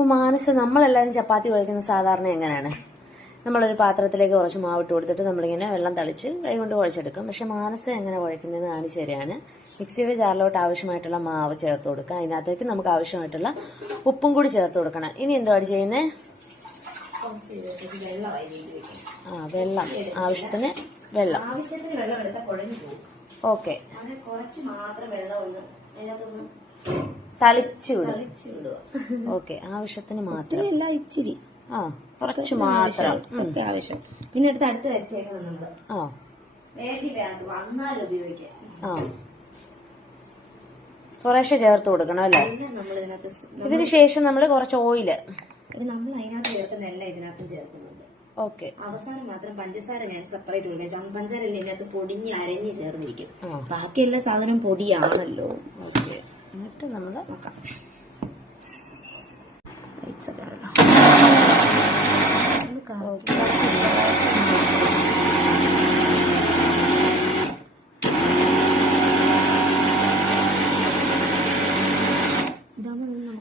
അപ്പോൾ മാനസ നമ്മളെല്ലാവരും ചപ്പാത്തി കുഴക്കുന്നത് സാധാരണ എങ്ങനെയാണ്? നമ്മളൊരു പാത്രത്തിലേക്ക് കുറച്ച് മാവിട്ട് കൊടുത്തിട്ട് നമ്മളിങ്ങനെ വെള്ളം തളിച്ച് കൈകൊണ്ട് കുഴച്ചെടുക്കും. പക്ഷെ മാനസ എങ്ങനെ കുഴക്കുന്നത് കാണിച്ചു തരികയാണ്. മിക്സിയുടെ ജാറിലോട്ട് ആവശ്യമായിട്ടുള്ള മാവ് ചേർത്ത് കൊടുക്കുക. അതിനകത്തേക്ക് നമുക്ക് ആവശ്യമായിട്ടുള്ള ഉപ്പും കൂടി ചേർത്ത് കൊടുക്കണം. ഇനി എന്തുവാണ് ചെയ്യുന്നത്? വെള്ളം ആവശ്യത്തിന് വെള്ളം ഓക്കെ തളിച്ചു വിടുക. ഓക്കെ, ആവശ്യത്തിന് മാത്രം ഇച്ചിരി കുറച്ച് മാത്രം ആവശ്യം. പിന്നെ അടുത്ത് വെച്ചേക്കണം നമ്മള് വന്നാലും ഉപയോഗിക്കാം. കുറേശ്ശെ ചേർത്ത് കൊടുക്കണം അല്ലേ? ഇതിന് ശേഷം നമ്മൾ കുറച്ച് ഓയില് നമ്മൾ അതിനകത്ത് ചേർക്കുന്ന എല്ലാം ഇതിനകത്തും ചേർക്കുന്നുണ്ട്. ഓക്കെ, അവസാനം മാത്രം പഞ്ചസാര ഞാൻ സെപ്പറേറ്റ് കൊടുക്കാം. പഞ്ചസാര ഇതിനകത്ത് പൊടിഞ്ഞ് അരഞ്ഞ് ചേർന്നിരിക്കും. ബാക്കി എല്ലാ സാധനവും പൊടിയാണല്ലോ. ഓക്കെ, എന്നിട്ട് നമ്മൾ നോക്കാം.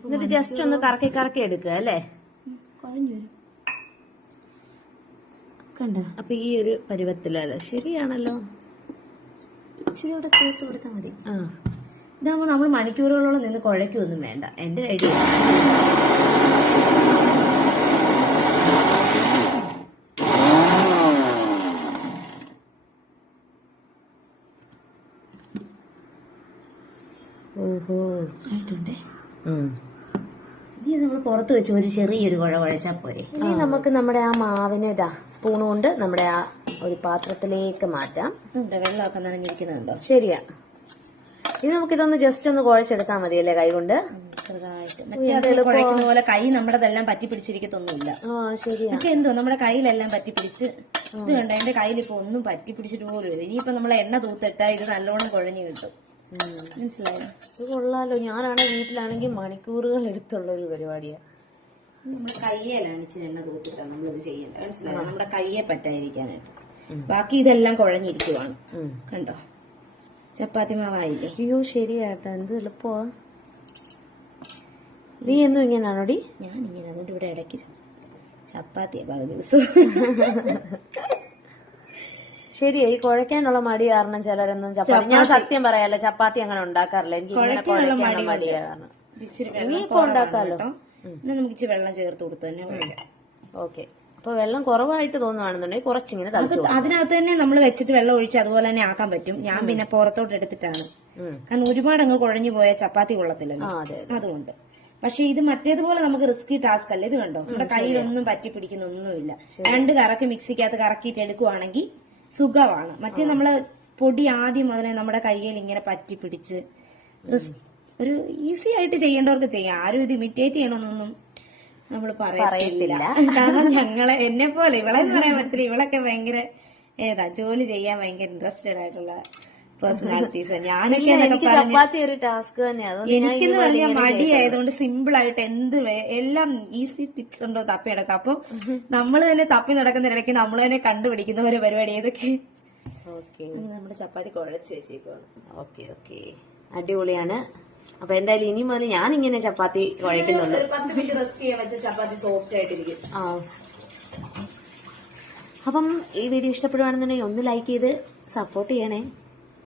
എന്നിട്ട് ജസ്റ്റ് ഒന്ന് കറക്കി കറക്കി എടുക്കുക അല്ലേ? കുഴഞ്ഞു വരും കണ്ടോ? അപ്പൊ ഈ ഒരു പരുവത്തിലല്ലേ? ശരിയാണല്ലോ. ഇച്ചിരി കൂടെ ചേർത്ത് കൊടുത്താൽ മതി. ഇതാകുമ്പോ നമ്മൾ മണിക്കൂറുകളോളം നിന്ന് കുഴയ്ക്കൊന്നും വേണ്ട. എന്റെ ഐഡിയ ആയിട്ടുണ്ടേ. ഇനി നമ്മൾ പുറത്ത് വെച്ച് ഒരു ചെറിയൊരു കുഴച്ചാൽ പോരെ. ഇനി നമുക്ക് നമ്മുടെ ആ മാവിനെ സ്പൂൺ കൊണ്ട് നമ്മുടെ ആ ഒരു പാത്രത്തിലേക്ക് മാറ്റാം. വെള്ളമൊക്കെ നനഞ്ഞിരിക്കുന്നുണ്ടോ? ശരിയാ. ഇനി നമുക്കിതൊന്ന് ജസ്റ്റ് ഒന്ന് കുഴച്ചെടുത്താൽ മതിയല്ലേ കൈ കൊണ്ട്? ചെറുതായിട്ട് മറ്റേ കുഴക്കുന്ന പോലെ കൈ നമ്മുടെതെല്ലാം പറ്റി പിടിച്ചിരിക്കത്തൊന്നുമില്ല. ശരിയാ. മറ്റേ എന്തോ നമ്മുടെ കയ്യിലെല്ലാം പറ്റി പിടിച്ച് ഇത് കണ്ടോ? എന്റെ കയ്യിലിപ്പോ ഒന്നും പറ്റി പിടിച്ചിട്ട് പോലും ഇല്ല. ഇനിയിപ്പോ നമ്മളെ എണ്ണ തൂത്തിട്ടാ ഇത് നല്ലോണം കുഴഞ്ഞു കിട്ടും. മനസ്സിലായോ? ഇത് കൊള്ളാലോ. ഞാനാണെങ്കിൽ വീട്ടിലാണെങ്കിൽ മണിക്കൂറുകൾ എടുത്തുള്ള ഒരു പരിപാടിയാ. നമ്മുടെ കയ്യേലാണ് ഇച്ചിരി എണ്ണ തൂത്തിട്ടാ നമ്മളിത് ചെയ്യേണ്ടത്. മനസ്സിലായോ? നമ്മുടെ കയ്യെ പറ്റാതിരിക്കാനായിട്ട്. ബാക്കി ഇതെല്ലാം കുഴഞ്ഞിരിക്കുവാണ്. കണ്ടോ? ചപ്പാത്തി മാവായില്ലേ? അയ്യോ ശരിയാട്ടോ, എന്ത് എളുപ്പമാ. നീ എന്നും ഇങ്ങനാണോടി? ഞാനിങ്ങനെ. അതുകൊണ്ട് ഇവിടെ ഇടയ്ക്ക് ചപ്പാത്തിയാ പകുതി ദിവസം. ശരിയാ. ഈ കുഴക്കാനുള്ള മടി കാരണം ചിലരൊന്നും ചപ്പാത്തി, ഞാൻ സത്യം പറയാലോ, ചപ്പാത്തി അങ്ങനെ ഉണ്ടാക്കാറില്ല. എനിക്ക് കുഴക്കാനുള്ള മടിയാ കാരണം. ഇനിയിപ്പോ ഉണ്ടാക്കാലോ. നമുക്ക് ഇച്ചിരി വെള്ളം ചേർത്ത് കൊടുത്തു തന്നെ കുഴക്കാം. ഓക്കെ, അപ്പൊ വെള്ളം കുറവായിട്ട് തോന്നുവാണെന്നുണ്ടെങ്കിൽ കുറച്ചിങ്ങനെ തളിച്ചു. അതിനകത്ത് തന്നെ നമ്മൾ വെച്ചിട്ട് വെള്ളം ഒഴിച്ച് അതുപോലെ തന്നെ ആക്കാൻ പറ്റും. ഞാൻ പിന്നെ പുറത്തോട്ട് എടുത്തിട്ടാണ്. കാരണം ഒരുപാട് അങ്ങ് കുഴഞ്ഞു പോയ ചപ്പാത്തി കൊള്ളത്തില്ലല്ലോ, അതുകൊണ്ട്. പക്ഷെ ഇത് മറ്റേതുപോലെ നമുക്ക് റിസ്കി ടാസ്ക് അല്ല. ഇത് കണ്ടോ? നമ്മുടെ കയ്യിലൊന്നും പറ്റി പിടിക്കുന്നൊന്നുമില്ല. രണ്ട് കറക്കി മിക്സിക്കകത്ത് കറക്കിയിട്ട് എടുക്കുവാണെങ്കിൽ സുഖമാണ്. മറ്റേ നമ്മള് പൊടി ആദ്യം മുതലേ നമ്മുടെ കയ്യിൽ ഇങ്ങനെ പറ്റി പിടിച്ച് ഒരു ഈസി ആയിട്ട് ചെയ്യേണ്ടവർക്ക് ചെയ്യാം. ആരും ഇത് ഇമിറ്റേറ്റ് ചെയ്യണമെന്നൊന്നും നമ്മൾ പറയത്തില്ല. കാരണം ഞങ്ങളെ എന്നെ പോലെ ഇവളെന്ന് പറയാൻ പറ്റില്ല. ഇവളൊക്കെ ഭയങ്കര ജോലി ചെയ്യാൻ ഭയങ്കര ഇൻട്രസ്റ്റഡ് ആയിട്ടുള്ള പേഴ്സണാലിറ്റീസ്. ഞാനൊക്കെ എനിക്കെന്ന് പറഞ്ഞാൽ മടിയായതുകൊണ്ട് സിമ്പിൾ ആയിട്ട് എല്ലാം ഈസി ടിപ്സ് ഉണ്ടോ തപ്പിയെടുക്കാം. അപ്പൊ നമ്മൾ തന്നെ തപ്പി നടക്കുന്ന ഇടയ്ക്ക് നമ്മൾ തന്നെ കണ്ടുപിടിക്കുന്ന ഒരു പരിപാടി ഏതൊക്കെ. നമ്മുടെ ചപ്പാത്തി കുഴച്ച് വെച്ചേക്കുവാണ്. ഓക്കെ ഓക്കെ, അടിപൊളിയാണ്. അപ്പൊ എന്തായാലും ഇനി മുതൽ ഞാൻ ഇങ്ങനെ ചപ്പാത്തി കുഴക്കുന്നുണ്ട്. 10 മിനിറ്റ് റെസ്റ്റ് ചെയ്യാൻ വെച്ച ചപ്പാത്തി സോഫ്റ്റ് ആയിട്ടിരിക്കും. അപ്പം ഈ വീഡിയോ ഇഷ്ടപ്പെടുവാണെന്നുണ്ടെങ്കിൽ ഒന്ന് ലൈക്ക് ചെയ്ത് സപ്പോർട്ട് ചെയ്യണേ.